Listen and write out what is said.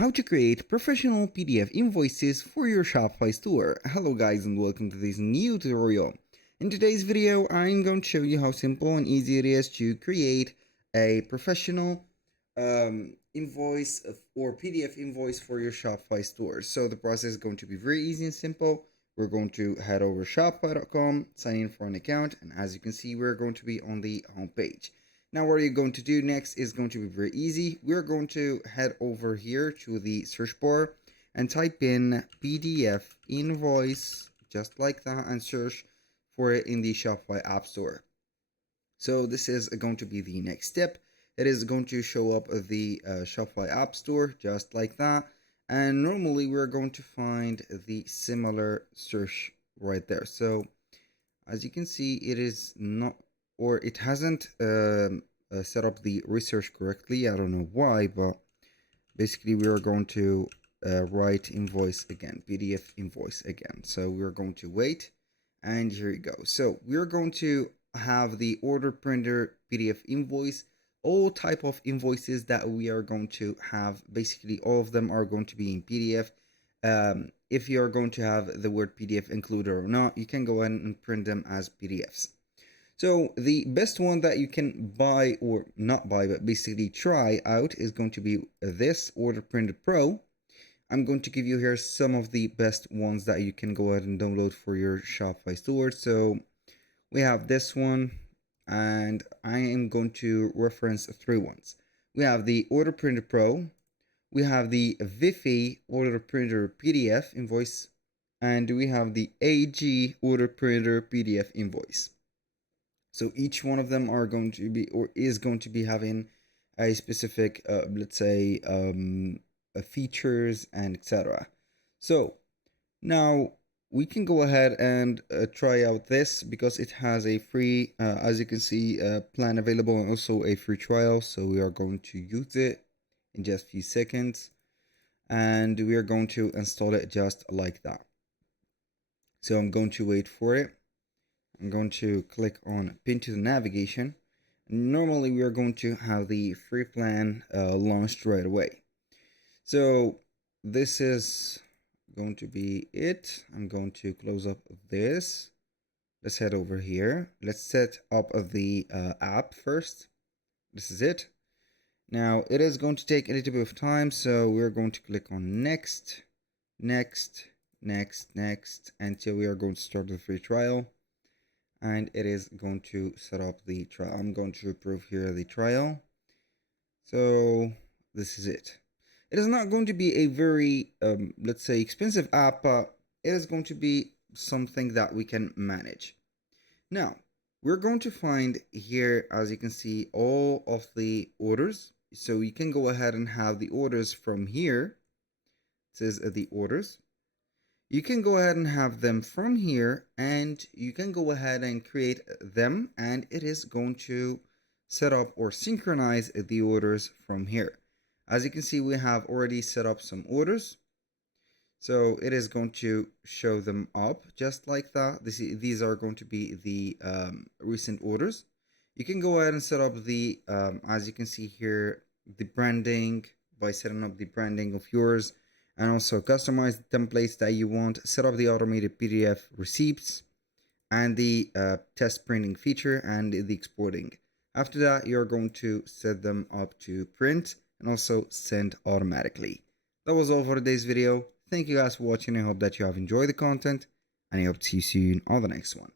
how to create professional PDF invoices for your Shopify store. Hello guys and welcome to this new tutorial. In today's video, I'm going to show you how simple and easy it is to create a professional invoice or PDF invoice for your Shopify store. So the process is going to be very easy and simple. We're going to head over shopify.com, sign in for an account, and as you can see, we're going to be on the home page. Now what you're going to do next is going to be very easy. We're going to head over here to the search bar and type in PDF invoice just like that and search for it in the Shopify App Store. So this is going to be the next step. It is going to show up the Shopify App Store just like that. And normally we're going to find the similar search right there. So as you can see, it is not, or it hasn't set up the research correctly. I don't know why, but basically we are going to write invoice again, PDF invoice again. So we're going to wait, and here you go. So we're going to have the order printer PDF invoice, all type of invoices that we are going to have. Basically all of them are going to be in PDF. If you are going to have the word PDF included or not, you can go ahead and print them as PDFs. So the best one that you can buy, or not buy, but basically try out, is going to be this Order Printer Pro. I'm going to give you here some of the best ones that you can go ahead and download for your Shopify store. So we have this one, and I am going to reference three ones. We have the Order Printer Pro, we have the Vifi Order Printer PDF Invoice, and we have the AG Order Printer PDF Invoice. So each one of them are going to be, or is going to be, having a specific, let's say, features and etc. So now we can go ahead and try out this because it has a free, as you can see, plan available, and also a free trial. So we are going to use it in just a few seconds, and we are going to install it just like that. So I'm going to wait for it. I'm going to click on pin to the navigation. Normally we are going to have the free plan launched right away. So this is going to be it. I'm going to close up this. Let's head over here. Let's set up the app first. This is it. Now it is going to take a little bit of time, so we're going to click on next, next, next, next, until we are going to start the free trial. And it is going to set up the trial. I'm going to approve here the trial. So this is it. It is not going to be a very, let's say, expensive app, but it is going to be something that we can manage. Now, we're going to find here, as you can see, all of the orders. So you can go ahead and have the orders from here. It says the orders. You can go ahead and have them from here, and you can go ahead and create them, and it is going to set up or synchronize the orders from here. As you can see, we have already set up some orders. So it is going to show them up just like that. These are going to be the recent orders. You can go ahead and set up the, as you can see here, the branding by setting up the branding of yours. And also customize the templates that you want, set up the automated PDF receipts, and the test printing feature, and the exporting. After that, you're going to set them up to print and also send automatically. That was all for today's video. Thank you guys for watching. I hope that you have enjoyed the content, and I hope to see you soon on the next one.